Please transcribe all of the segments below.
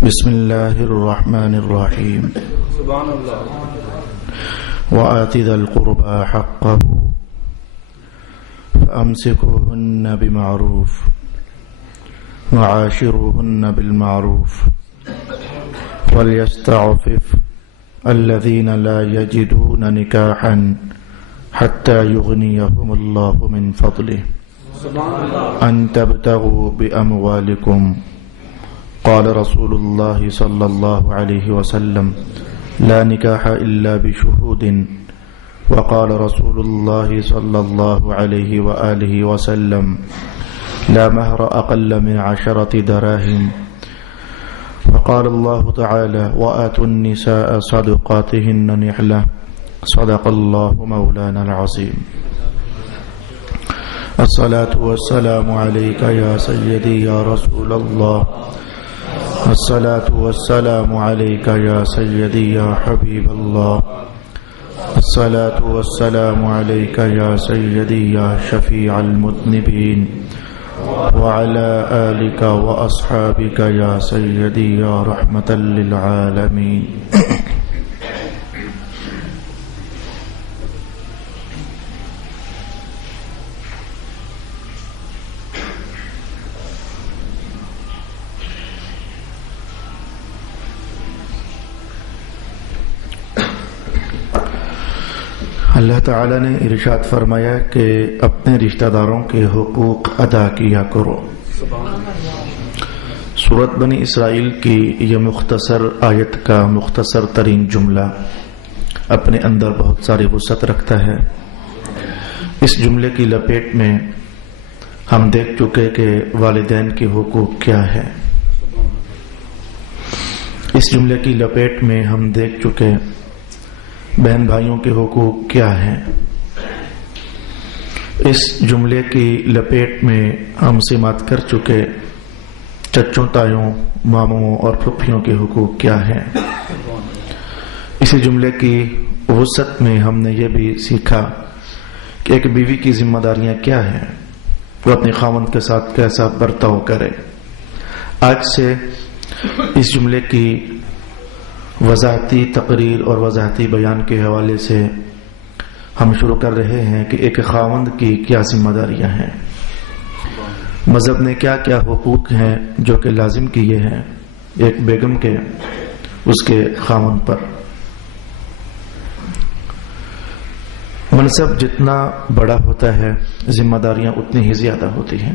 بسم الله الرحمن الرحيم سبحان الله. وآت ذا القربى حقه فأمسكوهن بمعروف وعاشروهن بالمعروف وليستعفف الذين لا يجدون نكاحا حتى يغنيهم الله من فضله أن تبتغوا بأموالكم قال رسول الله صلى الله عليه وسلم لا نكاح إلا بشهود وقال رسول الله صلى الله عليه وآله وسلم لا مهر أقل من 10 دراهم وقال الله تعالى وآتوا النساء صدقاتهن نحلة صدق الله مولانا العظيم. الصلاة والسلام عليك يا سيدي يا رسول الله الصلاة والسلام عليك يا سيدي يا حبيب الله الصلاة والسلام عليك يا سيدي يا شفيع المذنبين وعلى آلك وأصحابك يا سيدي يا رحمة للعالمين. اللہ تعالیٰ نے ارشاد فرمایا کہ اپنے رشتہ داروں کے حقوق ادا کیا کرو. سورۃ بنی اسرائیل کی یہ مختصر آیت کا مختصر ترین جملہ اپنے اندر بہت ساری وسعت رکھتا ہے. اس جملے کی لپیٹ میں ہم دیکھ چکے کہ والدین کے حقوق کیا ہے. اس جملے کی لپیٹ میں ہم دیکھ چکے بہن بھائیوں کے حقوق کیا ہیں. اس جملے کی لپیٹ میں ہم سماعت کر چکے چچوں تایوں ماموں اور پھپھیوں کے حقوق کیا ہیں. اسی جملے کی وسعت میں ہم نے یہ بھی سیکھا کہ ایک بیوی کی ذمہ داریاں کیا ہیں, وہ اپنے خاوند کے ساتھ کیسا برتاؤ کرے. آج سے اس جملے کی وضاحتی تقریر اور وضاحتی بیان کے حوالے سے ہم شروع کر رہے ہیں کہ ایک خاوند کی کیا ذمہ داریاں ہیں, مذہب نے کیا کیا حقوق ہیں جو کہ لازم کیے ہیں ایک بیگم کے اس کے خاوند پر. منصب جتنا بڑا ہوتا ہے ذمہ داریاں اتنی ہی زیادہ ہوتی ہیں.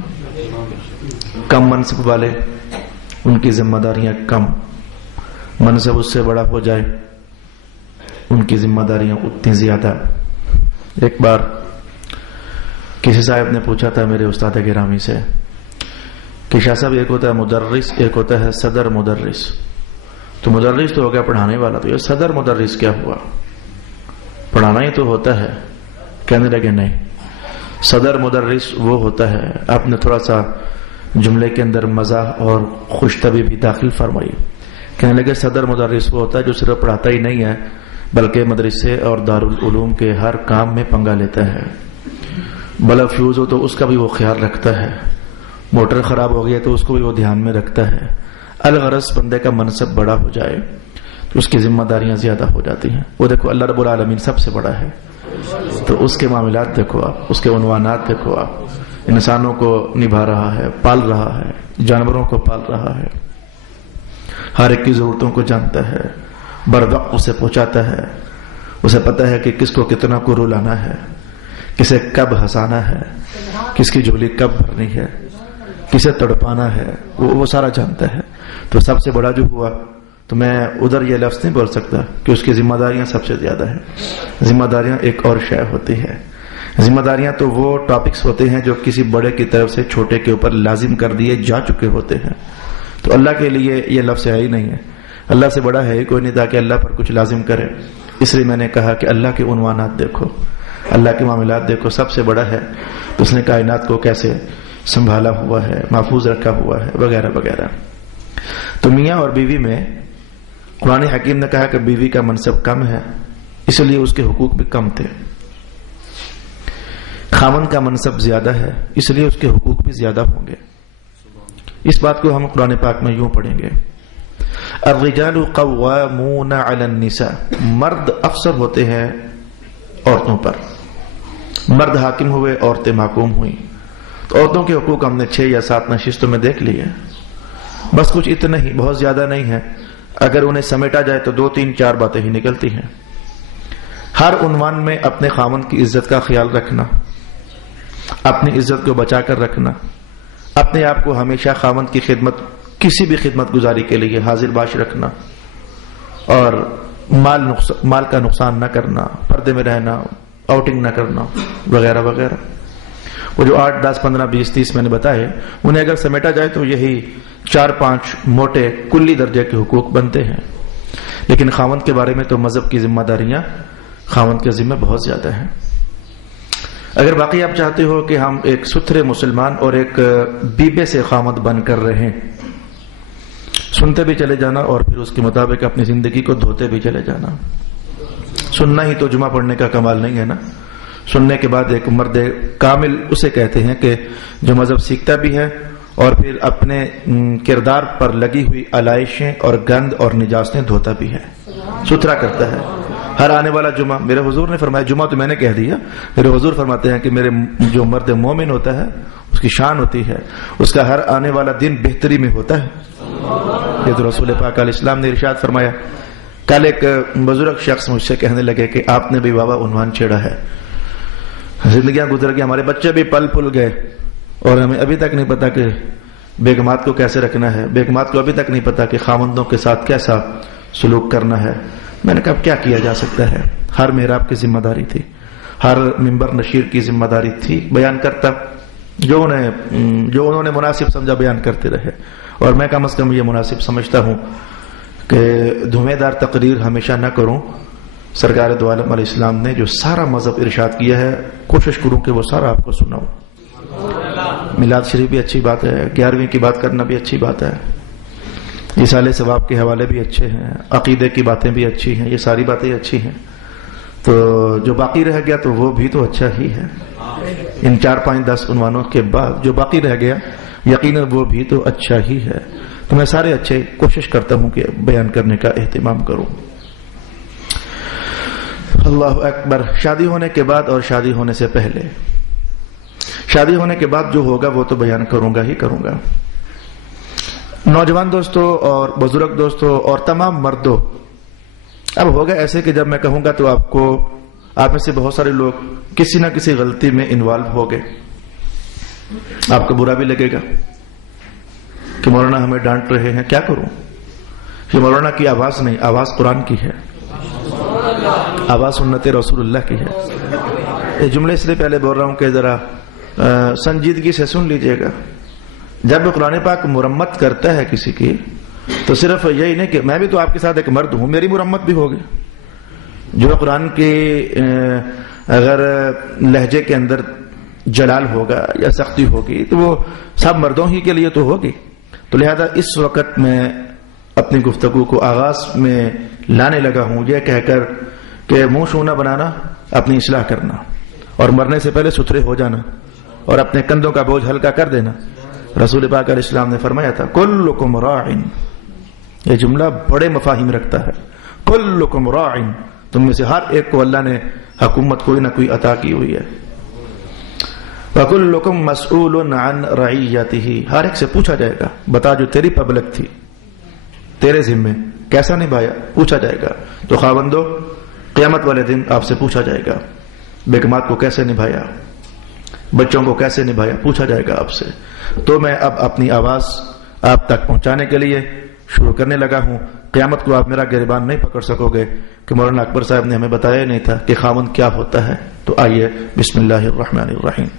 کم منصب والے ان کی ذمہ داریاں کم, منصب اس سے بڑا ہو جائے ان کی ذمہ داریاں اتنی زیادہ. ایک بار کسی صاحب نے پوچھا تھا میرے استاد گرامی سے کہ شاہ صاحب ایک ہوتا ہے مدرس, ایک ہوتا ہے صدر مدرس. تو مدرس تو ہو گیا پڑھانے والا, تو یہ صدر مدرس کیا ہوا؟ پڑھانا ہی تو ہوتا ہے. کہنے لگے نہیں, صدر مدرس وہ ہوتا ہے. آپ نے تھوڑا سا جملے کے اندر مزاح اور خوش طبعی بھی داخل فرمائی. کہنے لگے صدر مدرس وہ ہوتا ہے جو صرف پڑھاتا ہی نہیں ہے بلکہ مدرسے اور دارالعلوم کے ہر کام میں پنگا لیتا ہے. بلب فیوز ہو تو اس کا بھی وہ خیال رکھتا ہے, موٹر خراب ہو گیا تو اس کو بھی وہ دھیان میں رکھتا ہے. الغرض بندے کا منصب بڑا ہو جائے تو اس کی ذمہ داریاں زیادہ ہو جاتی ہیں. وہ دیکھو اللہ رب العالمین سب سے بڑا ہے تو اس کے معاملات دیکھو آپ, اس کے عنوانات دیکھو آپ. انسانوں کو نبھا رہا ہے, پال رہا ہے, جانوروں کو پال رہا ہے, ہر ایک کی ضرورتوں کو جانتا ہے, بروقت اسے پہنچاتا ہے. اسے پتہ ہے کہ کس کو کتنا کو رلانا ہے, کسے کب ہنسانا ہے, کس کی جھولی کب بھرنی ہے, کسے تڑپانا ہے, وہ سارا جانتا ہے. تو سب سے بڑا جو ہوا تو میں ادھر یہ لفظ نہیں بول سکتا کہ اس کی ذمہ داریاں سب سے زیادہ ہیں. ذمہ داریاں ایک اور شے ہوتی ہے. ذمہ داریاں تو وہ ٹاپکس ہوتے ہیں جو کسی بڑے کی طرف سے چھوٹے کے اوپر لازم کر دیے جا چکے ہوتے ہیں. تو اللہ کے لیے یہ لفظ ہے ہی نہیں ہے. اللہ سے بڑا ہے ہی کوئی نہیں تاکہ اللہ پر کچھ لازم کرے. اس لیے میں نے کہا کہ اللہ کے عنوانات دیکھو, اللہ کے معاملات دیکھو. سب سے بڑا ہے تو اس نے کائنات کو کیسے سنبھالا ہوا ہے, محفوظ رکھا ہوا ہے, وغیرہ وغیرہ. تو میاں اور بیوی میں قرآن حکیم نے کہا کہ بیوی کا منصب کم ہے اس لیے اس کے حقوق بھی کم تھے. خاوند کا منصب زیادہ ہے اس لیے اس کے حقوق بھی زیادہ ہوں گے. اس بات کو ہم قرآن پاک میں یوں پڑھیں گے الرجال قوامون علی النساء، مرد افسر ہوتے ہیں عورتوں پر، مرد حاکم ہوئے، عورتیں محکوم ہوئیں. تو عورتوں کے حقوق ہم نے 6 یا 7 نشستوں میں دیکھ لیے. بس کچھ اتنا ہی، بہت زیادہ نہیں ہے. اگر انہیں سمیٹا جائے تو 2 3 4 باتیں ہی نکلتی ہیں. ہر عنوان میں اپنے خاوند کی عزت کا خیال رکھنا، اپنی عزت کو بچا کر رکھنا، اپنے آپ کو ہمیشہ خاوند کی خدمت، کسی بھی خدمت گزاری کے لیے حاضر باش رکھنا، اور مال کا نقصان نہ کرنا، پردے میں رہنا، آؤٹنگ نہ کرنا وغیرہ وغیرہ. وہ جو 8 10 15 20 30 میں نے بتائے، انہیں اگر سمیٹا جائے تو یہی 4 5 موٹے کلی درجے کے حقوق بنتے ہیں. لیکن خاوند کے بارے میں تو مذہب کی ذمہ داریاں خاوند کے ذمہ بہت زیادہ ہیں. اگر باقی آپ چاہتے ہو کہ ہم ایک ستھرے مسلمان اور ایک بیبے سے خاوند بن کر رہیں، سنتے بھی چلے جانا اور پھر اس کے مطابق اپنی زندگی کو دھوتے بھی چلے جانا. سننا ہی تو جمعہ پڑھنے کا کمال نہیں ہے نا. سننے کے بعد ایک مرد کامل اسے کہتے ہیں کہ جو مذہب سیکھتا بھی ہے اور پھر اپنے کردار پر لگی ہوئی علائشیں اور گند اور نجاستیں دھوتا بھی ہے، ستھرا کرتا ہے. ہر آنے والا جمعہ، میرے حضور نے فرمایا، جمعہ تو میں نے کہہ دیا، میرے حضور فرماتے ہیں کہ میرے جو مرد مومن ہوتا ہے اس کی شان ہوتی ہے، اس کا ہر آنے والا دن بہتری میں ہوتا ہے. یہ تو رسول پاک علیہ السلام نے ارشاد فرمایا. کل ایک بزرگ شخص مجھ سے کہنے لگے کہ آپ نے بھی بابا عنوان چھیڑا ہے، زندگیاں گزر گئی، ہمارے بچے بھی پل پل گئے اور ہمیں ابھی تک نہیں پتا کہ بیگمات کو کیسے رکھنا ہے، بیگمات کو ابھی تک نہیں پتا کہ خامندوں کے ساتھ کیسا سلوک کرنا ہے. میں نے کہا کیا کیا جا سکتا ہے؟ ہر محراب کی ذمہ داری تھی، ہر ممبر نشیر کی ذمہ داری تھی. بیان کرتا جو انہوں نے مناسب سمجھا بیان کرتے رہے. اور میں کم از کم یہ مناسب سمجھتا ہوں کہ دھویں دار تقریر ہمیشہ نہ کروں. سرکار دو عالم علیہ السلام نے جو سارا مذہب ارشاد کیا ہے، کوشش کروں کہ وہ سارا آپ کو سناؤں. میلاد شریف بھی اچھی بات ہے، 11ویں کی بات کرنا بھی اچھی بات ہے، اصالے ثواب کے حوالے بھی اچھے ہیں، عقیدے کی باتیں بھی اچھی ہیں، یہ ساری باتیں اچھی ہیں. تو جو باقی رہ گیا تو وہ بھی تو اچھا ہی ہے. ان 4 5 10 عنوانوں کے بعد جو باقی رہ گیا یقیناً وہ بھی تو اچھا ہی ہے. تو میں سارے اچھے کوشش کرتا ہوں کہ بیان کرنے کا اہتمام کروں. اللہ اکبر. شادی ہونے کے بعد اور شادی ہونے سے پہلے، شادی ہونے کے بعد جو ہوگا وہ تو بیان کروں گا ہی کروں گا. نوجوان دوستو اور بزرگ دوستو اور تمام مردوں، اب ہوگا ایسے کہ جب میں کہوں گا تو آپ میں سے بہت سارے لوگ کسی نہ کسی غلطی میں انوالو ہو گئے. آپ کو برا بھی لگے گا کہ مولانا ہمیں ڈانٹ رہے ہیں. کیا کروں؟ یہ مولانا کی آواز نہیں، آواز قرآن کی ہے، آواز سنت رسول اللہ کی ہے. یہ جملے اس لیے پہلے بول رہا ہوں کہ ذرا سنجیدگی سے سن لیجئے گا. جب قرآن پاک مرمت کرتا ہے کسی کی تو صرف یہی نہیں کہ میں بھی تو آپ کے ساتھ ایک مرد ہوں، میری مرمت بھی ہوگی. جو قرآن کے اگر لہجے کے اندر جلال ہوگا یا سختی ہوگی تو وہ سب مردوں ہی کے لیے تو ہوگی. تو لہذا اس وقت میں اپنی گفتگو کو آغاز میں لانے لگا ہوں یہ کہہ کر کہ منہ شونا بنانا، اپنی اصلاح کرنا اور مرنے سے پہلے ستھرے ہو جانا اور اپنے کندھوں کا بوجھ ہلکا کر دینا. رسول پاک علیہ السلام نے فرمایا تھا کلکم راعن. یہ جملہ بڑے مفاہیم رکھتا ہے. کلکم راعن، تم میں سے ہر ایک کو اللہ نے حکومت کوئی نہ کوئی عطا کی ہوئی ہے. وَكُلُّكُمْ مَسْئُولٌ عَنْ رَعِيَّتِهِ، ہر ایک سے پوچھا جائے گا، بتا جو تیری پبلک تھی، تیرے ذمے کیسا نبھایا، پوچھا جائے گا. تو خاوندو قیامت والے دن آپ سے پوچھا جائے گا بیگمات کو کیسے نبھایا، بچوں کو کیسے نبھایا، پوچھا جائے گا آپ سے. تو میں اب اپنی آواز آپ تک پہنچانے کے لیے شروع کرنے لگا ہوں. قیامت کو آپ میرا گریبان نہیں پکڑ سکو گے کہ مولانا اکبر صاحب نے ہمیں بتایا نہیں تھا کہ خاوند کیا ہوتا ہے. تو آئیے بسم اللہ الرحمن الرحیم.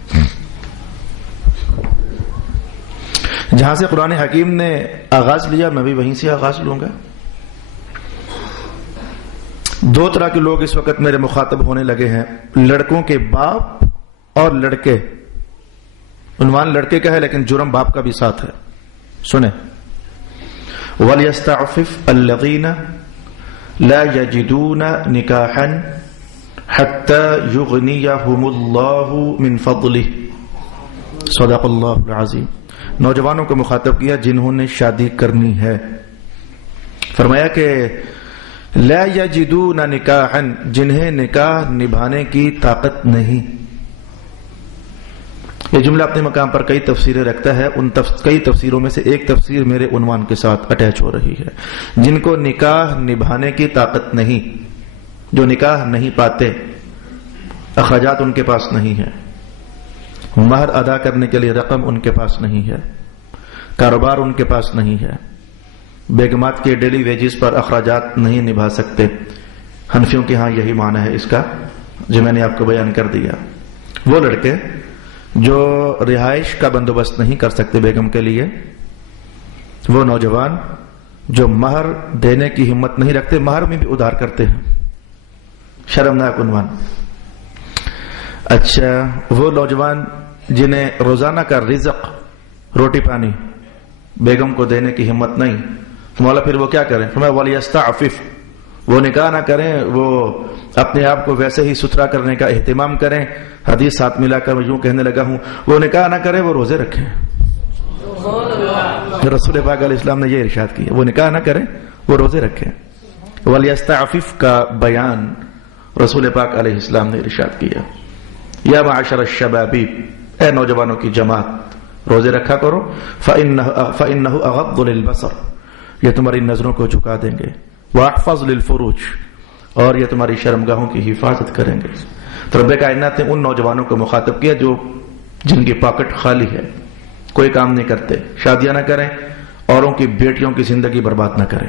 جہاں سے قرآن حکیم نے آغاز لیا میں بھی وہیں سے آغاز لوں گا. 2 طرح کے لوگ اس وقت میرے مخاطب ہونے لگے ہیں، لڑکوں کے باپ اور لڑکے. عنوان لڑکے کا ہے لیکن جرم باپ کا بھی ساتھ ہے. سنیں، وَلْيَسْتَعْفِفْ الَّذِينَ لَا يَجِدُونَ نِكَاحًا حَتَّى يُغْنِيَهُمُ اللَّهُ مِنْ فَضْلِهِ. صدق اللہ العظیم. نوجوانوں کو مخاطب کیا جنہوں نے شادی کرنی ہے. فرمایا کہ لا یجدون نکاحا، جنہیں نکاح نبھانے کی طاقت نہیں. یہ جملہ اپنے مقام پر کئی تفسیریں رکھتا ہے. ان کئی تفسیروں میں سے ایک تفسیر میرے عنوان کے ساتھ اٹیچ ہو رہی ہے. جن کو نکاح نبھانے کی طاقت نہیں، جو نکاح نہیں پاتے، اخراجات ان کے پاس نہیں ہے، مہر ادا کرنے کے لیے رقم ان کے پاس نہیں ہے، کاروبار ان کے پاس نہیں ہے، بیگمات کے ڈیلی ویجز پر اخراجات نہیں نبھا سکتے. حنفیوں کے ہاں یہی معنی ہے اس کا جو میں نے آپ کو بیان کر دیا. وہ لڑکے جو رہائش کا بندوبست نہیں کر سکتے بیگم کے لیے، وہ نوجوان جو مہر دینے کی ہمت نہیں رکھتے، مہر میں بھی ادھار کرتے ہیں، شرمناک عنوان. اچھا، وہ نوجوان جنہیں روزانہ کا رزق، روٹی پانی بیگم کو دینے کی ہمت نہیں، مولا پھر وہ کیا کریں؟ وَلْيَسْتَعْفِفْ، وہ نکاح نہ کریں، وہ اپنے آپ کو ویسے ہی ستھرا کرنے کا اہتمام کریں. حدیث ساتھ ملا کر میں یوں کہنے لگا ہوں، وہ نکاح نہ کریں، وہ روزے رکھیں. رسول پاک علیہ السلام نے یہ ارشاد کیا، وہ نکاح نہ کریں، وہ روزے رکھیں. وَلْيَسْتَعْفِفْ کا بیان رسول پاک علیہ السلام نے ارشاد کیا. یا معاشر الشباب، اے نوجوانوں کی جماعت، روزے رکھا کرو. فَإِنَّهُ أَغَضُّ لِلْبَصَرِ، یہ تمہاری نظروں کو جھکا دیں گے. وَأَحْفَظُ لِلْفُرُوجِ، اور یہ تمہاری شرمگاہوں کی حفاظت کریں گے. تو رب کائنات نے ان نوجوانوں کو مخاطب کیا جو جن کی پاکٹ خالی ہے، کوئی کام نہیں کرتے، شادیاں نہ کریں، اوروں کی بیٹیوں کی زندگی برباد نہ کریں.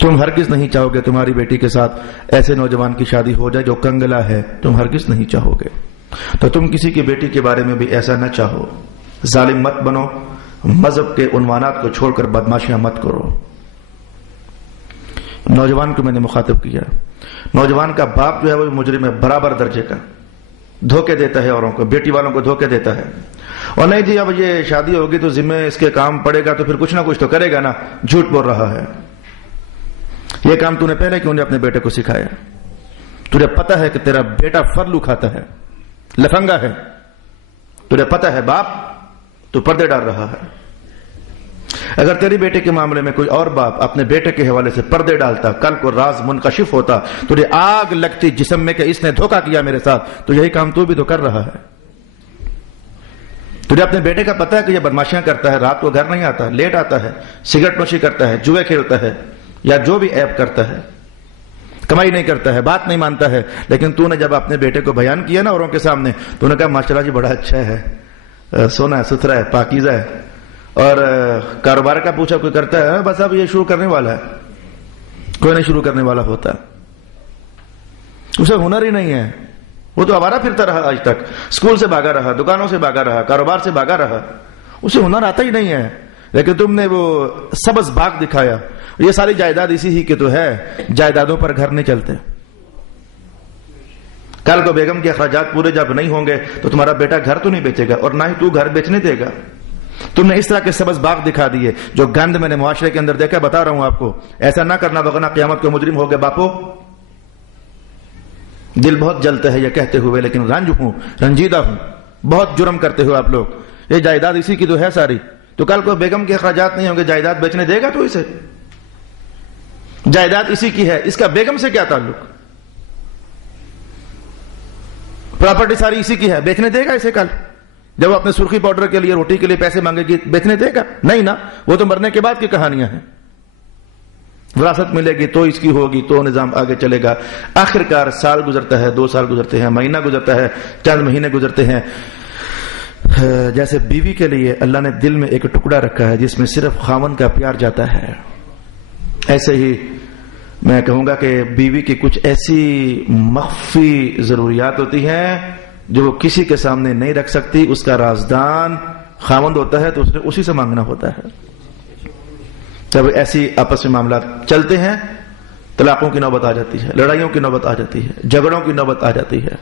تم ہرگز نہیں چاہو گے تمہاری بیٹی کے ساتھ ایسے نوجوان کی شادی ہو جائے جو کنگلا ہے، تم ہرگز نہیں چاہو گے. تو تم کسی کی بیٹی کے بارے میں بھی ایسا نہ چاہو. ظالم مت بنو، مذہب کے عنوانات کو چھوڑ کر بدماشیاں مت کرو. نوجوان کو میں نے مخاطب کیا. نوجوان کا باپ جو ہے وہ مجرم ہے، برابر درجے کا، دھوکے دیتا ہے اوروں کو، بیٹی والوں کو دھوکے دیتا ہے. اور نہیں جی اب یہ شادی ہوگی تو ذمہ اس کے کام پڑے گا تو پھر کچھ نہ کچھ تو کرے گا نا، جھوٹ بول رہا ہے. یہ کام تو نے پہلے کیوں نہیں اپنے بیٹے کو سکھایا؟ تجھے پتا ہے کہ تیرا بیٹا فرلو کھاتا ہے، لفنگا ہے، تجھے پتا ہے باپ، تو پردے ڈال رہا ہے. اگر تیری بیٹے کے معاملے میں کوئی اور باپ اپنے بیٹے کے حوالے سے پردے ڈالتا، کل کو راز منکشف ہوتا، تجھے آگ لگتی جسم میں کہ اس نے دھوکہ کیا میرے ساتھ. تو یہی کام تو بھی تو کر رہا ہے. تجھے اپنے بیٹے کا پتا ہے کہ یہ بدماشیاں کرتا ہے، رات کو گھر نہیں آتا، لیٹ آتا ہے، سگریٹ نوشی کرتا ہے، جوئے کھیلتا ہے، یا جو بھی ایپ کرتا ہے، کمائی نہیں کرتا ہے، بات نہیں مانتا ہے. لیکن تو نے جب اپنے بیٹے کو بیان کیا نا اوروں کے سامنے، تو نے کہا ماشاءاللہ جی بڑا اچھا ہے، سونا ہے، ستھرا ہے، پاکیزہ ہے. اور کاروبار کا پوچھا کوئی کرتا ہے، بس اب یہ شروع کرنے والا ہے. کوئی نہیں شروع کرنے والا ہوتا، اسے ہنر ہی نہیں ہے. وہ تو آوارہ پھرتا رہا آج تک، اسکول سے بھاگا رہا، دکانوں سے بھاگا رہا، کاروبار سے بھاگا رہا، اسے ہنر آتا ہی نہیں ہے. لیکن تم نے وہ سبز باغ دکھایا. یہ ساری جائیداد اسی ہی کی تو ہے. جائیدادوں پر گھر نہیں چلتے. کل کو بیگم کے اخراجات پورے جب نہیں ہوں گے تو تمہارا بیٹا گھر تو نہیں بیچے گا، اور نہ ہی تو گھر بیچنے دے گا. تم نے اس طرح کے سبز باغ دکھا دیے جو گند میں نے معاشرے کے اندر دیکھا. بتا رہا ہوں آپ کو، ایسا نہ کرنا ورنہ قیامت کو مجرم ہو گئے. باپو دل بہت جلتا ہے یہ کہتے ہوئے، لیکن رنجیدہ ہوں. بہت جرم کرتے ہو آپ لوگ. یہ جائیداد اسی کی تو ہے ساری. تو کل کو بیگم کے اخراجات نہیں ہوں گے، جائیداد بیچنے دے گا؟ تو اسے جائیداد اسی کی ہے، اس کا بیگم سے کیا تعلق؟ پراپرٹی ساری اسی کی ہے، بیچنے دے گا اسے؟ کل جب وہ اپنے سرخی پاؤڈر کے لیے، روٹی کے لیے پیسے مانگے گی، بیچنے دے گا؟ نہیں نا. وہ تو مرنے کے بعد کی کہانیاں ہیں. وراثت ملے گی تو اس کی ہوگی، تو نظام آگے چلے گا. آخرکار سال گزرتا ہے، 2 سال گزرتے ہیں، مہینہ گزرتا ہے، چند مہینے گزرتے ہیں. جیسے بیوی کے لیے اللہ نے دل میں ایک ٹکڑا رکھا ہے جس میں صرف خاوند کا پیار جاتا ہے، ایسے ہی میں کہوں گا کہ بیوی کی کچھ ایسی مخفی ضروریات ہوتی ہیں جو وہ کسی کے سامنے نہیں رکھ سکتی. اس کا رازدان خاوند ہوتا ہے تو اس نے اسی سے مانگنا ہوتا ہے. جب ایسی آپس میں معاملات چلتے ہیں، طلاقوں کی نوبت آ جاتی ہے، لڑائیوں کی نوبت آ جاتی ہے، جھگڑوں کی نوبت آ جاتی ہے.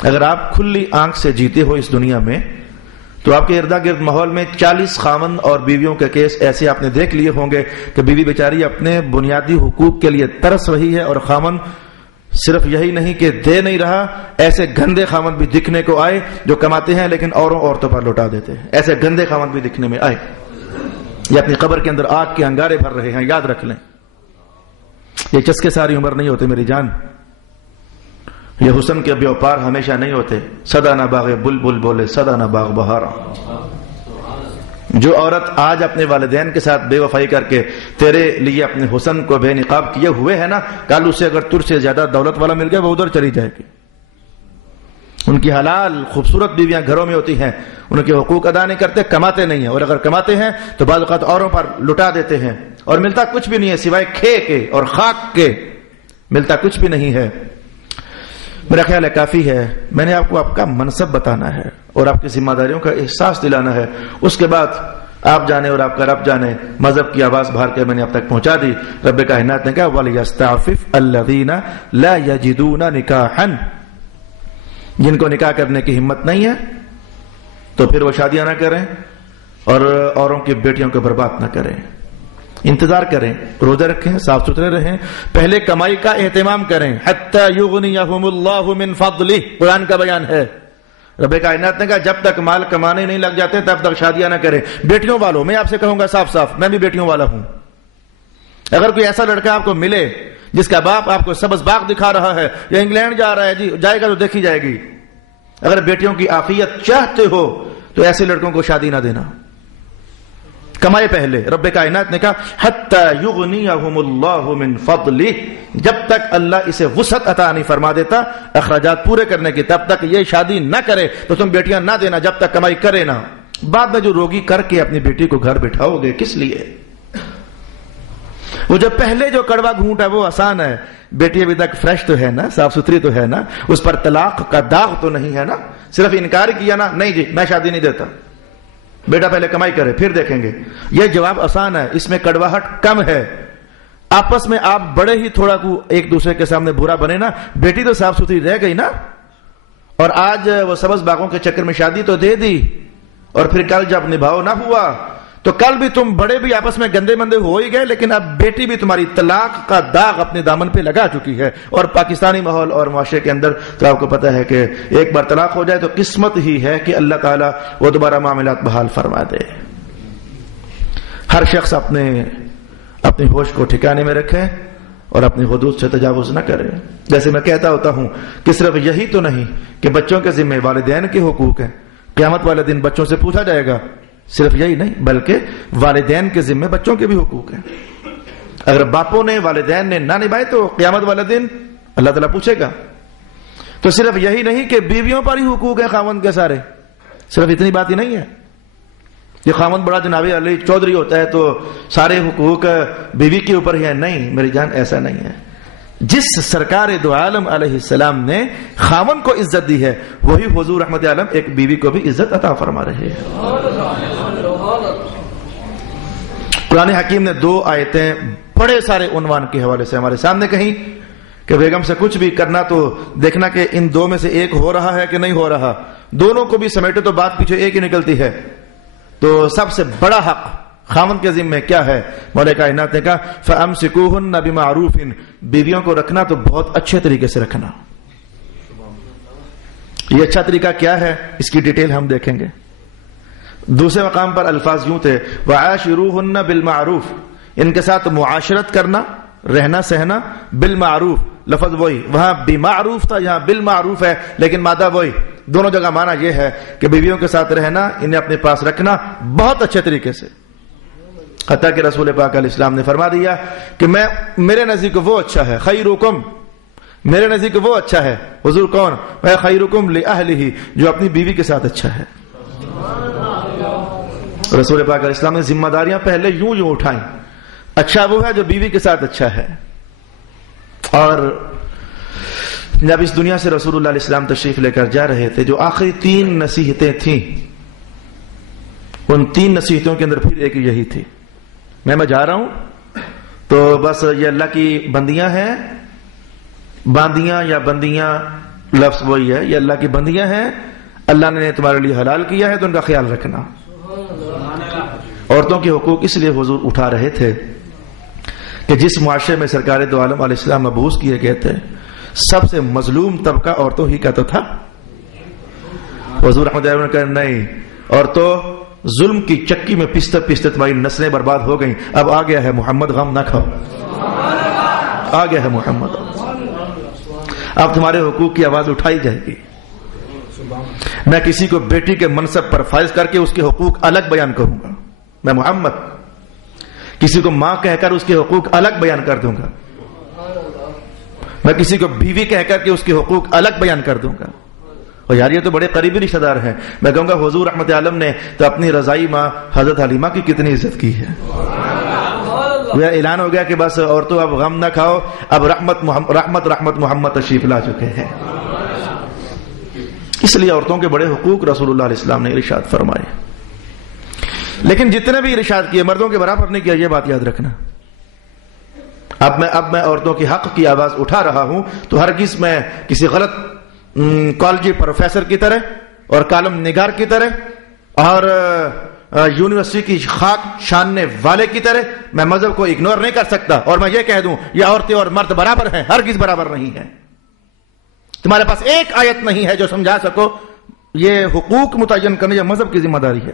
اگر آپ کھلی آنکھ سے جیتے ہو اس دنیا میں تو آپ کے اردا گرد ماحول میں 40 خاوند اور بیویوں کے کیس ایسے آپ نے دیکھ لیے ہوں گے کہ بیوی بیچاری اپنے بنیادی حقوق کے لیے ترس رہی ہے، اور خاوند صرف یہی نہیں کہ دے نہیں رہا، ایسے گندے خاوند بھی دکھنے کو آئے جو کماتے ہیں لیکن عورتوں پر لوٹا دیتے ہیں. ایسے گندے خاوند بھی دکھنے میں آئے. یہ اپنی قبر کے اندر آگ کے انگارے بھر رہے ہیں، یاد رکھ لیں۔ یہ چسکے ساری عمر نہیں ہوتے میری جان، یہ حسن کے بیوپار ہمیشہ نہیں ہوتے۔ سدا نہ باغ بلبل بولے سدا نہ باغ بہارا۔ جو عورت آج اپنے والدین کے ساتھ بے وفائی کر کے تیرے لیے اپنے حسن کو بے نقاب کیے ہوئے ہے نا، کل اسے اگر تجھ سے زیادہ دولت والا مل گیا وہ ادھر چلی جائے گی۔ ان کی حلال خوبصورت بیویاں گھروں میں ہوتی ہیں، ان کے حقوق ادا نہیں کرتے، کماتے نہیں ہیں، اور اگر کماتے ہیں تو بعض اوقات اوروں پر لٹا دیتے ہیں، اور ملتا کچھ بھی نہیں ہے سوائے کھے کے اور خاک کے، ملتا کچھ بھی نہیں ہے۔ میرا خیال ہے کافی ہے، میں نے آپ کو آپ کا منصب بتانا ہے اور آپ کی ذمہ داریوں کا احساس دلانا ہے، اس کے بعد آپ جانے اور آپ کا رب جانے۔ مذہب کی آواز بھار کے میں نے اب تک پہنچا دی۔ رب کائنات نے کہا وَلْيَسْتَعْفِفْ الَّذِينَ لَا يَجِدُونَ نِكَاحًا، جن کو نکاح کرنے کی ہمت نہیں ہے تو پھر وہ شادیاں نہ کریں اور اوروں کی بیٹیوں کو برباد نہ کریں، انتظار کریں، روزہ رکھیں، صاف ستھرے رہیں، پہلے کمائی کا اہتمام کریں۔ حتی یغنیہم اللہ من فضلہ، قرآن کا بیان ہے۔ رب کائنات نے کہا جب تک مال کمانے نہیں لگ جاتے تب تک شادیاں نہ کریں۔ بیٹیوں والوں میں آپ سے کہوں گا صاف صاف، میں بھی بیٹیوں والا ہوں، اگر کوئی ایسا لڑکا آپ کو ملے جس کا باپ آپ کو سبز باغ دکھا رہا ہے یا انگلینڈ جا رہا ہے، جی جائے گا تو دیکھی جائے گی، اگر بیٹیوں کی عافیت چاہتے ہو تو ایسے لڑکوں کو شادی نہ دینا، کمائے پہلے۔ رب کائنات نے کہا حتی یغنیہم اللہ من فضلہ، جب تک اللہ اسے وسعت عطا نہیں فرما دیتا اخراجات پورے کرنے کی تب تک یہ شادی نہ کرے، تو تم بیٹیاں نہ دینا جب تک کمائی کرے نہ۔ بعد میں جو روگی کر کے اپنی بیٹی کو گھر بٹھاؤ گے کس لیے؟ وہ جو پہلے جو کڑوا گھونٹ ہے وہ آسان ہے، بیٹی ابھی تک فریش تو ہے نا، صاف ستھری تو ہے نا، اس پر طلاق کا داغ تو نہیں ہے نا، صرف انکار کیا نا، نہیں جی میں شادی نہیں دیتا، بیٹا پہلے کمائی کرے پھر دیکھیں گے، یہ جواب آسان ہے، اس میں کڑواہٹ کم ہے۔ آپس میں آپ بڑے ہی تھوڑا کو ایک دوسرے کے سامنے برا بنے نا، بیٹی تو صاف ستھری رہ گئی نا، اور آج وہ سبز باغوں کے چکر میں شادی تو دے دی، اور پھر کل جب نبھاؤ نہ ہوا تو کل بھی تم بڑے بھی آپس میں گندے مندے ہو ہی گئے، لیکن اب بیٹی بھی تمہاری طلاق کا داغ اپنے دامن پہ لگا چکی ہے۔ اور پاکستانی ماحول اور معاشرے کے اندر تو آپ کو پتا ہے کہ ایک بار طلاق ہو جائے تو قسمت ہی ہے کہ اللہ تعالیٰ وہ دوبارہ معاملات بحال فرما دے۔ ہر شخص اپنی ہوش کو ٹھکانے میں رکھے اور اپنی حدود سے تجاوز نہ کرے۔ جیسے میں کہتا ہوتا ہوں کہ صرف یہی تو نہیں کہ بچوں کے ذمہ والدین کے حقوق ہیں، قیامت والے دن بچوں سے پوچھا جائے گا، صرف یہی نہیں بلکہ والدین کے ذمہ بچوں کے بھی حقوق ہیں۔ اگر باپوں نے والدین نے نہ نبھائے تو قیامت والے دن اللہ تعالیٰ پوچھے گا۔ تو صرف یہی نہیں کہ بیویوں پر ہی حقوق ہیں خاوند کے سارے، صرف اتنی بات ہی نہیں ہے یہ خاوند بڑا جناب علی چودھری ہوتا ہے تو سارے حقوق بیوی کے اوپر ہی ہے، نہیں میری جان ایسا نہیں ہے۔ جس سرکار دو عالم علیہ السلام نے خاوند کو عزت دی ہے وہی حضور رحمت عالم ایک بیوی کو بھی عزت عطا فرما رہے ہیں۔ قرآن حکیم نے 2 آیتیں بڑے سارے عنوان کے حوالے سے ہمارے سامنے کہیں کہ بیگم سے کچھ بھی کرنا تو دیکھنا کہ ان 2 میں سے ایک ہو رہا ہے کہ نہیں ہو رہا، دونوں کو بھی سمیٹے تو بات پیچھے ایک ہی نکلتی ہے۔ تو سب سے بڑا حق خاوند کے ذمہ کیا ہے؟ مولا کائنات نے کہا فَأَمْسِكُوهُنَّ بِمَعْرُوفٍ، بیویوں کو رکھنا تو بہت اچھے طریقے سے رکھنا۔ یہ اچھا طریقہ کیا ہے اس کی ڈیٹیل ہم دیکھیں گے۔ دوسرے مقام پر الفاظ یوں تھے وَعَاشِرُوهُنَّ بِالْمَعْرُوفِ، ان کے ساتھ معاشرت کرنا، رہنا سہنا، بالمعروف، لفظ وہی، وہاں بمعروف تھا یہاں بالمعروف ہے لیکن مادہ وہی، دونوں جگہ معنی یہ ہے کہ بیویوں کے ساتھ رہنا، انہیں اپنے پاس رکھنا بہت اچھے طریقے سے، حتیٰ کہ رسول پاک علیہ السلام نے فرما دیا کہ میرے نزدیک وہ اچھا ہے، خیرکم، میرے نزدیک وہ اچھا ہے۔ حضور کون؟ میں خیرکم لأہلہ، جو اپنی بیوی کے ساتھ اچھا ہے۔ رسول پاک علیہ السلام نے ذمہ داریاں پہلے یوں اٹھائیں، اچھا وہ ہے جو بیوی کے ساتھ اچھا ہے۔ اور جب اس دنیا سے رسول اللہ علیہ السلام تشریف لے کر جا رہے تھے، جو آخری 3 نصیحتیں تھیں، ان 3 نصیحتوں کے اندر پھر ایک یہی تھی، میں جا رہا ہوں تو بس یہ اللہ کی بندیاں ہیں، باندیاں یا بندیاں لفظ وہی ہے، یہ اللہ کی بندیاں ہیں، اللہ نے تمہارے لیے حلال کیا ہے تو ان کا خیال رکھنا۔ عورتوں کے حقوق اس لیے حضور اٹھا رہے تھے کہ جس معاشرے میں سرکار دو عالم علیہ السلام مبعوث کیے گئے تھے سب سے مظلوم طبقہ عورتوں ہی کا تو تھا۔ حضور رحمۃ اللہ نے کہا نہیں، عورتوں ظلم کی چکی میں پستے پستے تمہاری نسلیں برباد ہو گئیں. اب آ گیا ہے محمد، غم نہ کھاؤ. آ گیا ہے محمد. اب تمہارے حقوق کی آواز اٹھائی جائے گی. میں کسی کو بیٹی کے منصب پر فائز کر کے اس کے حقوق الگ بیان کروں گا. میں محمد کسی کو ماں کہہ کر اس کے حقوق الگ بیان کر دوں گا. میں کسی کو بیوی کہہ کر کے اس کے حقوق الگ بیان کر دوں گا. اور یار یہ تو بڑے قریبی رشتہ دار ہیں. میں کہوں گا حضور رحمت عالم نے تو اپنی رضائی ماں حضرت حلیمہ کی کتنی عزت کی ہے. اعلان ہو گیا کہ بس عورتوں اب غم نہ کھاؤ، اب رحمت محمد تشریف لا چکے ہیں. اس لیے عورتوں کے بڑے حقوق رسول اللہ علیہ السلام نے ارشاد فرمائے. لیکن جتنے بھی ارشاد کیے مردوں کے برابر نہیں کیا، یہ بات یاد رکھنا. اب میں عورتوں کی حق کی آواز اٹھا رہا ہوں تو ہرگز میں کسی غلط کالجی پروفیسر کی طرح اور کالم نگار کی طرح اور یونیورسٹی کی خاک چھاننے والے کی طرح میں مذہب کو اگنور نہیں کر سکتا اور میں یہ کہہ دوں یہ عورتیں اور مرد برابر ہیں. ہرگز برابر نہیں ہیں. تمہارے پاس ایک آیت نہیں ہے جو سمجھا سکو یہ حقوق متعین کرنے یہ مذہب کی ذمہ داری ہے،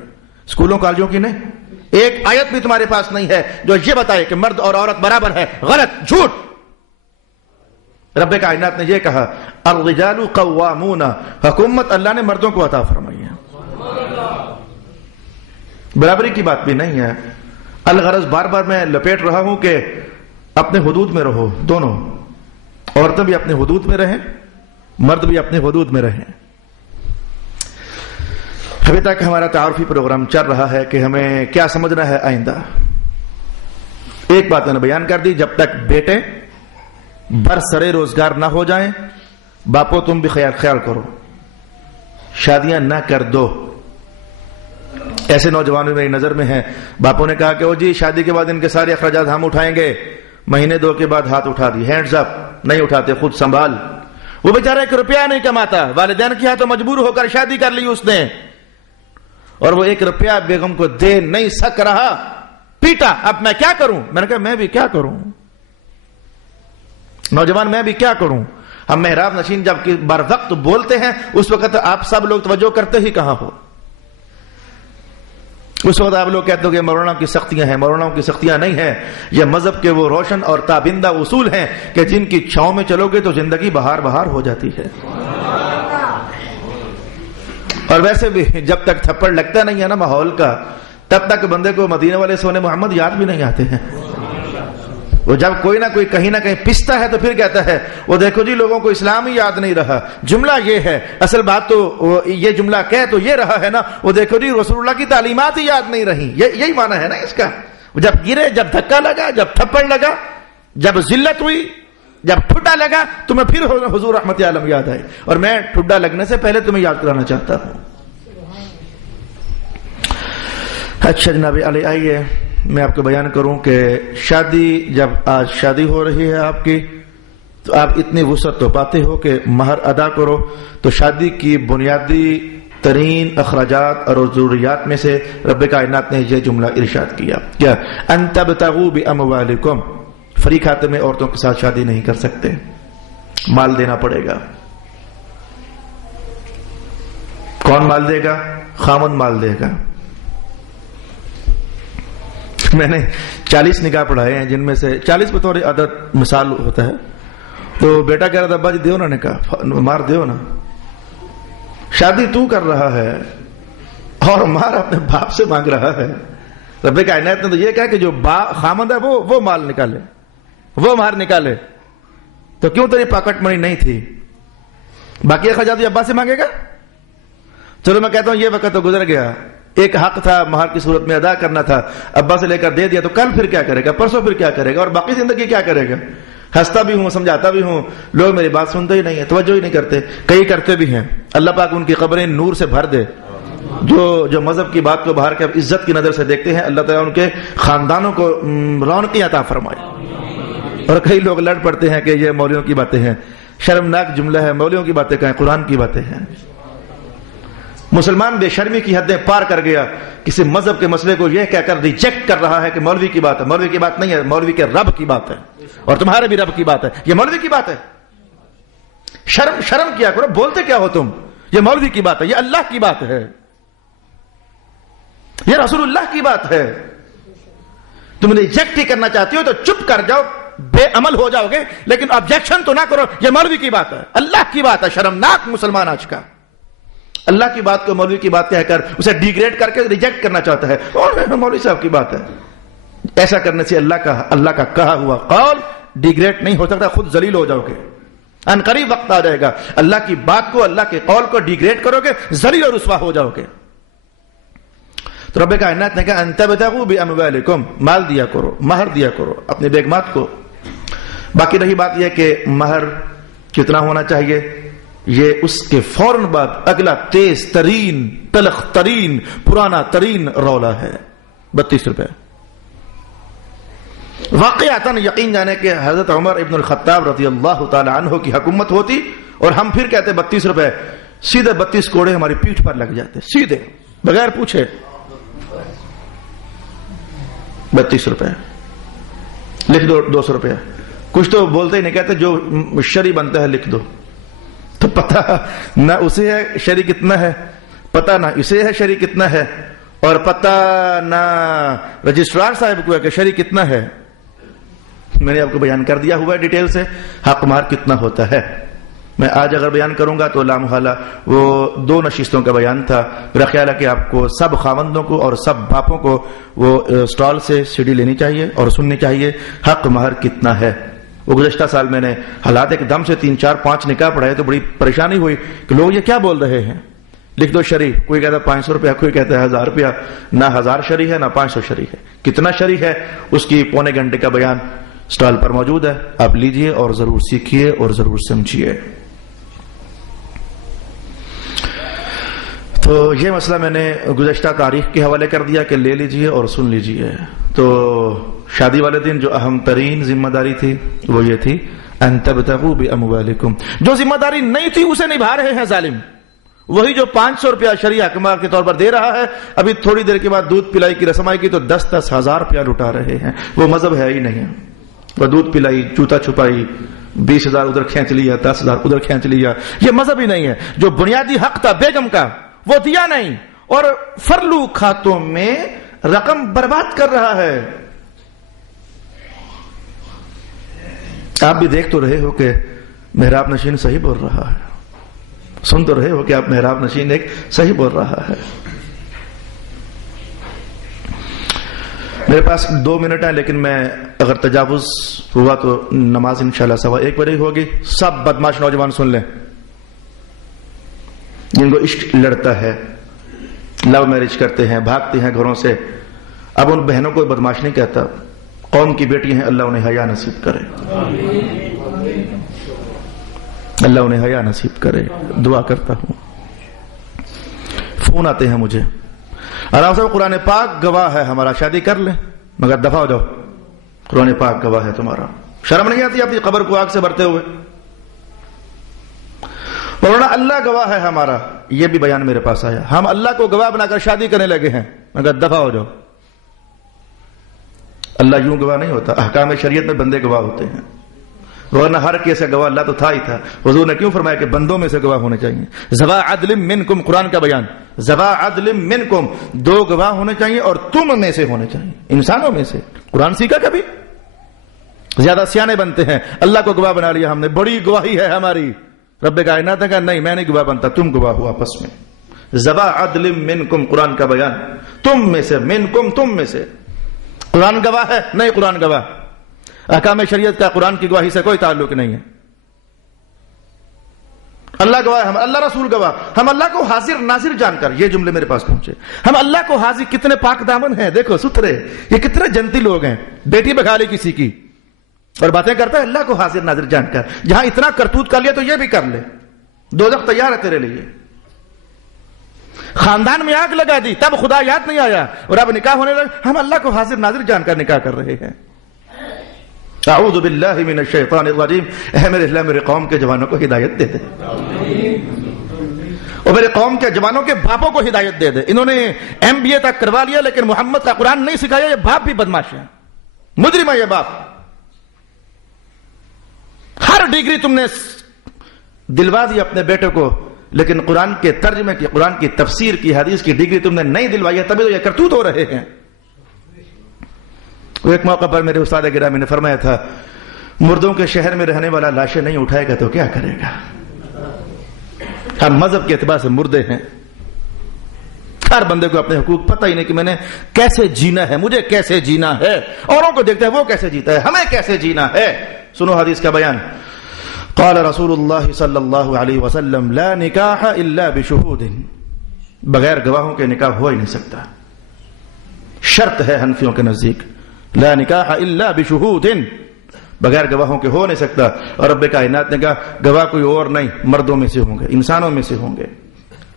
اسکولوں کالجوں کی نہیں. ایک آیت بھی تمہارے پاس نہیں ہے جو یہ بتائے کہ مرد اور عورت برابر ہے. غلط، جھوٹ. رب کائنات نے یہ کہا الرجال قوامون، حکومت اللہ نے مردوں کو عطا فرمائی ہے. برابری کی بات بھی نہیں ہے. الغرض بار بار میں لپیٹ رہا ہوں کہ اپنے حدود میں رہو. دونوں عورتیں بھی اپنے حدود میں رہیں، مرد بھی اپنے حدود میں رہیں. ابھی تک ہمارا تعارفی پروگرام چل رہا ہے کہ ہمیں کیا سمجھنا ہے آئندہ. ایک بات میں نے بیان کر دی، جب تک بیٹے برسرے روزگار نہ ہو جائیں باپو تم بھی خیال کرو، شادیاں نہ کر دو. ایسے نوجوان بھی میری نظر میں ہیں، باپو نے کہا کہ او جی شادی کے بعد ان کے سارے اخراجات ہم اٹھائیں گے. مہینے دو کے بعد ہاتھ اٹھا دی، ہینڈز اپ. نہیں اٹھاتے، خود سنبھال. وہ بیچارہ ایک روپیہ نہیں کماتا، والدین کی ہاتھوں مجبور ہو کر شادی کر لی اس نے، اور وہ ایک روپیہ بیگم کو دے نہیں سک رہا. پیٹا. اب میں کیا کروں؟ میں نے کہا میں بھی کیا کروں نوجوان، میں بھی کیا کروں. ہم محراب نشین جب بر وقت بولتے ہیں اس وقت آپ سب لوگ توجہ کرتے ہی کہاں ہو. اس وقت آپ لوگ کہتے ہو کہ مولانا کی سختیاں ہیں. مولانا کی سختیاں نہیں ہیں، یہ مذہب کے وہ روشن اور تابندہ اصول ہیں کہ جن کی چھاؤں میں چلو گے تو زندگی بہار بہار ہو جاتی ہے. اور ویسے بھی جب تک تھپڑ لگتا نہیں ہے نا ماحول کا، تب تک بندے کو مدینے والے سونے محمد یاد بھی نہیں آتے ہیں. وہ جب کوئی نہ کوئی کہیں نہ کہیں پستا ہے تو پھر کہتا ہے وہ دیکھو جی لوگوں کو اسلام ہی یاد نہیں رہا. جملہ یہ ہے، اصل بات تو یہ جملہ کہہ تو یہ رہا ہے نا وہ دیکھو جی رسول اللہ کی تعلیمات ہی یاد نہیں رہی. یہی معنی ہے نا اس کا. جب گرے، جب دھکا لگا، جب تھپڑ لگا، جب ذلت ہوئی، جب ٹھڈا لگا تمہیں پھر حضور رحمت عالم یاد آئے. اور میں ٹھڈا لگنے سے پہلے تمہیں یاد کرانا چاہتا ہوں. اچھا جناب علی آئیے میں آپ کو بیان کروں کہ شادی، جب آج شادی ہو رہی ہے آپ کی تو آپ اتنی وسعت تو پاتے ہو کہ مہر ادا کرو. تو شادی کی بنیادی ترین اخراجات اور ضروریات میں سے رب کائنات نے یہ جملہ ارشاد کیا کیا ان تبتغوا باموالکم. فری کھاتے میں عورتوں کے ساتھ شادی نہیں کر سکتے، مال دینا پڑے گا. کون مال دے گا؟ خامن مال دے گا. میں نے 40 نکاح پڑھائے ہیں جن میں سے 40 بطور عدد مثال ہوتا ہے. تو بیٹا کہہ رہا تھا ابا جی دیو نا نکاح، مار دیو نا. شادی تو کر رہا ہے اور مار اپنے باپ سے مانگ رہا ہے. رب کائنات نے تو یہ کہا کہ جو خامند ہے وہ مال نکالے، وہ مہر نکالے. تو کیوں تیری پاکٹ منی نہیں تھی؟ باقی اخراجات ابا سے مانگے گا. چلو میں کہتا ہوں یہ وقت تو گزر گیا. ایک حق تھا مہر کی صورت میں ادا کرنا تھا، ابا سے لے کر دے دیا تو کل پھر کیا کرے گا؟ پرسوں پھر کیا کرے گا؟ اور باقی زندگی کیا کرے گا؟ ہنستا بھی ہوں، سمجھاتا بھی ہوں، لوگ میری بات سنتے ہی نہیں ہیں، توجہ ہی نہیں کرتے. کئی کرتے بھی ہیں. اللہ پاک ان کی قبریں نور سے بھر دے. جو مذہب کی بات کو باہر کے عزت کی نظر سے دیکھتے ہیں، اللہ تعالیٰ ان کے خاندانوں کو رونقیں عطا فرمائے. اور کئی لوگ لڑ پڑتے ہیں کہ یہ مولویوں کی باتیں ہیں. شرمناک جملہ ہے. مولویوں کی باتیں کہیں، قرآن کی باتیں ہیں. مسلمان بے شرمی کی حدیں پار کر گیا. کسی مذہب کے مسئلے کو یہ کہہ کر ریجیکٹ کر رہا ہے کہ مولوی کی بات ہے. مولوی کی بات نہیں ہے، مولوی کے رب کی بات ہے، اور تمہارے بھی رب کی بات ہے. یہ مولوی کی بات ہے. شرم کیا کرو. بولتے کیا ہو تم؟ یہ مولوی کی بات ہے، یہ اللہ کی بات ہے. یہ رسول اللہ کی بات ہے. تم ریجیکٹ ہی کرنا چاہتی ہو تو چپ کر جاؤ, بے عمل ہو جاؤ گے, لیکن آبجیکشن تو نہ کرو. یہ مولوی کی بات ہے, اللہ کی بات ہے. شرمناک مسلمان آج کا اللہ کی بات کو مولوی کی بات کہہ کر اسے ڈیگریڈ کر کے ریجیکٹ کرنا چاہتا ہے. اور مولوی صاحب کی بات ہے. ایسا کرنے سے اللہ کا کہا ہوا قول ڈیگریڈ نہیں ہو سکتا, خود ذلیل ہو جاؤ گے. ان قریب وقت آ جائے گا, اللہ کی بات کو, اللہ کے قول کو ڈیگریڈ کرو گے, ذلیل اور رسوا ہو جاؤ گے. تو رب کائنات نے کہا ان تبتغوا باموالکم, مال دیا کرو, مہر دیا کرو اپنی بیگمات کو. باقی رہی بات یہ کہ مہر کتنا ہونا چاہیے, یہ اس کے فوراً بعد اگلا تیز ترین, تلخ ترین, پرانا ترین رولا ہے, 32 روپے. واقعاتاً یقین جانے کہ حضرت عمر ابن الخطاب رضی اللہ تعالی عنہ کی حکومت ہوتی اور ہم پھر کہتے 32 روپے, سیدھے 32 کوڑے ہماری پیٹھ پر لگ جاتے, سیدھے بغیر پوچھے. 32 روپے لکھ دو, 200 روپے. کچھ تو بولتے ہی نہیں, کہتے جو شرعی بنتا ہے لکھ دو. تو پتہ نہ اسے ہے شرعی کتنا ہے, پتہ نہ اسے ہے شرعی کتنا ہے, اور پتہ نہ رجسٹرار صاحب کو ہے کہ شرعی کتنا ہے. میں نے آپ کو بیان کر دیا ہوا ہے ڈیٹیل سے حق مہر کتنا ہوتا ہے. میں آج اگر بیان کروں گا تو لامحالہ وہ 2 نشستوں کا بیان تھا. میرا خیال ہے کہ آپ کو سب خاوندوں کو اور سب باپوں کو وہ سٹال سے CD لینی چاہیے اور سننی چاہیے حق مہر کتنا ہے. وہ گزشتہ سال میں نے حالات ایک دم سے 3 4 5 نکاح پڑھائے تو بڑی پریشانی ہوئی کہ لوگ یہ کیا بول رہے ہیں. لکھ دو شرعی, کوئی کہتا ہے 500 روپیہ, کوئی کہتا ہے 1000 روپیہ. نہ 1000 شرعی ہے نہ 500 شرعی ہے. کتنا شرعی ہے اس کی پونے گھنٹے کا بیان سٹال پر موجود ہے, آپ لیجئے اور ضرور سیکھیے اور ضرور سمجھیے. تو یہ مسئلہ میں نے گزشتہ تاریخ کے حوالے کر دیا کہ لے لیجئے اور سن لیجئے. تو شادی والے دن جو اہم ترین ذمہ داری تھی وہ یہ تھی ان تبتغوا باموالکم. جو ذمہ داری نہیں تھی اسے نبھا رہے ہیں ظالم. وہی جو 500 روپیہ شرعی حق مہر کے طور پر دے رہا ہے, ابھی تھوڑی دیر کے بعد دودھ پلائی کی رسم آئی کی تو 10 ہزار روپیہ لٹا رہے ہیں. وہ مذہب ہے ہی نہیں. وہ دودھ پلائی, جوتا چھپائی, 20,000 ادھر کھینچ لیا, 10,000 ادھر کھینچ لیا. یہ مذہب ہی نہیں ہے. جو بنیادی حق تھا بیگم کا وہ دیا نہیں, اور فرلو کھاتوں میں رقم برباد کر رہا ہے. آپ بھی دیکھ تو رہے ہو کہ محراب نشین صحیح بول رہا ہے, سن تو رہے ہو کہ آپ محراب نشین ایک صحیح بول رہا ہے. میرے پاس 2 منٹ ہیں, لیکن میں اگر تجاوز ہوا تو نماز انشاءاللہ 1:15 بجے ہوگی. سب بدماش نوجوان سن لیں جن کو عشق لڑتا ہے, لو میرج کرتے ہیں, بھاگتے ہیں گھروں سے. اب ان بہنوں کو بدماش نہیں کہتا, قوم کی بیٹی ہیں, اللہ انہیں حیا نصیب کرے, اللہ انہیں حیا نصیب کرے. دعا کرتا ہوں. فون آتے ہیں مجھے, آرام صاحب قرآن پاک گواہ ہے ہمارا, شادی کر لیں. مگر دفع ہو جاؤ, قرآن پاک گواہ ہے تمہارا. شرم نہیں آتی اپنی قبر کو آگ سے بھرتے ہوئے؟ مولانا اللہ گواہ ہے ہمارا. یہ بھی بیان میرے پاس آیا, ہم اللہ کو گواہ بنا کر شادی کرنے لگے ہیں. مگر دفع ہو جاؤ. اللہ یوں گواہ نہیں ہوتا, احکام شریعت میں بندے گواہ ہوتے ہیں, ورنہ ہر کیس کا گواہ اللہ تو تھا ہی تھا. حضور نے کیوں فرمایا کہ بندوں میں سے گواہ ہونے چاہیے. ذوا عدل منکم, قرآن کا بیان, ذوا عدل منکم, 2 گواہ ہونے چاہیے اور تم میں سے ہونے چاہیے, انسانوں میں سے. قرآن سیکھا کبھی؟ زیادہ سیانے بنتے ہیں, اللہ کو گواہ بنا لیا ہم نے, بڑی گواہی ہے ہماری. رب کائنات نے کہا نہیں, میں نہیں گواہ بنتا, تم گواہ ہو آپس میں. ذوا عدل منکم, قرآن کا بیان, تم میں سے, منکم تم میں سے. قرآن گواہ ہے نہیں, قرآن گواہ. احکام شریعت کا قرآن کی گواہی سے کوئی تعلق نہیں ہے. اللہ گواہ, ہم اللہ رسول گواہ. ہم اللہ کو حاضر ناظر جان کر, یہ جملے میرے پاس پہنچے, ہم اللہ کو حاضر, کتنے پاک دامن ہیں, دیکھو ستھرے, یہ کتنے جنتی لوگ ہیں. بیٹی بگا لی کسی کی اور باتیں کرتا ہے اللہ کو حاضر ناظر جان کر. جہاں اتنا کرتوت کر لیا تو یہ بھی کر لے, دوزخ تیار ہے تیرے لیے. خاندان میں آگ لگا دی, تب خدا یاد نہیں آیا, اور اب نکاح ہونے لگا. ہم اللہ کو حاضر ناظر جان کر نکاح کر رہے ہیں. اعوذ باللہ من الشیطان الرجیم. اے میرے اللہ, میرے قوم کے جوانوں کو ہدایت دے دے, اور میرے قوم کے جوانوں کے باپوں کو ہدایت دے دے. انہوں نے MBA تک کروا لیا لیکن محمد کا قرآن نہیں سکھایا. یہ باپ بھی بدماش ہے, مجرم ہے یہ باپ. ہر ڈگری تم نے دلوا دی اپنے بیٹے کو, لیکن قرآن کے ترجمے کی، قرآن کی تفسیر کی، حدیث کی ڈگری تم نے نہیں دلوائی ہے، تبھی تو یہ کرتوت ہو رہے ہیں۔ ایک موقع پر میرے استاد گرامی نے فرمایا تھا، مردوں کے شہر میں رہنے والا لاشیں نہیں اٹھائے گا تو کیا کرے گا؟ ہم مذہب کے اعتبار سے مردے ہیں، ہر بندے کو اپنے حقوق پتہ ہی نہیں کہ میں نے کیسے جینا ہے، مجھے کیسے جینا ہے۔ اوروں کو دیکھتا ہے وہ کیسے جیتا ہے، ہمیں کیسے جینا ہے۔ سنو حدیث کا بیان، قال رسول اللہ صلی اللہ علیہ وسلم لا نکاح الا بشہود، بغیر گواہوں کے نکاح ہو ہی نہیں سکتا، شرط ہے حنفیوں کے نزدیک، لا نکاح الا بشہود، بغیر گواہوں کے ہو نہیں سکتا۔ اور رب کائنات نے کہا گواہ کوئی اور نہیں، مردوں میں سے ہوں گے، انسانوں میں سے ہوں گے،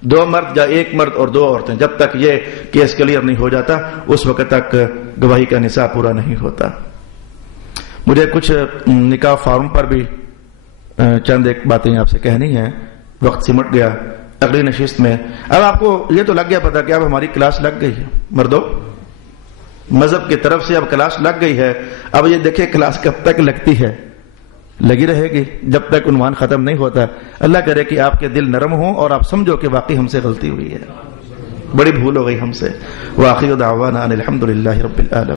2 مرد یا 1 مرد اور 2 عورتیں۔ جب تک یہ کیس کلیئر نہیں ہو جاتا اس وقت تک گواہی کا نصاب پورا نہیں ہوتا۔ مجھے کچھ نکاح فارم پر بھی چند ایک باتیں آپ سے کہنی ہیں، وقت سمٹ گیا اگلی نشست میں۔ اب آپ کو یہ تو لگ گیا پتا کہ اب ہماری کلاس لگ گئی ہے، مردوں مذہب کی طرف سے اب کلاس لگ گئی ہے۔ اب یہ دیکھیں کلاس کب تک لگتی ہے، لگی رہے گی جب تک عنوان ختم نہیں ہوتا۔ اللہ کرے کہ آپ کے دل نرم ہوں اور آپ سمجھو کہ واقعی ہم سے غلطی ہوئی ہے، بڑی بھول ہو گئی ہم سے۔ وآخر دعوانا ان الحمد للہ رب العالمین۔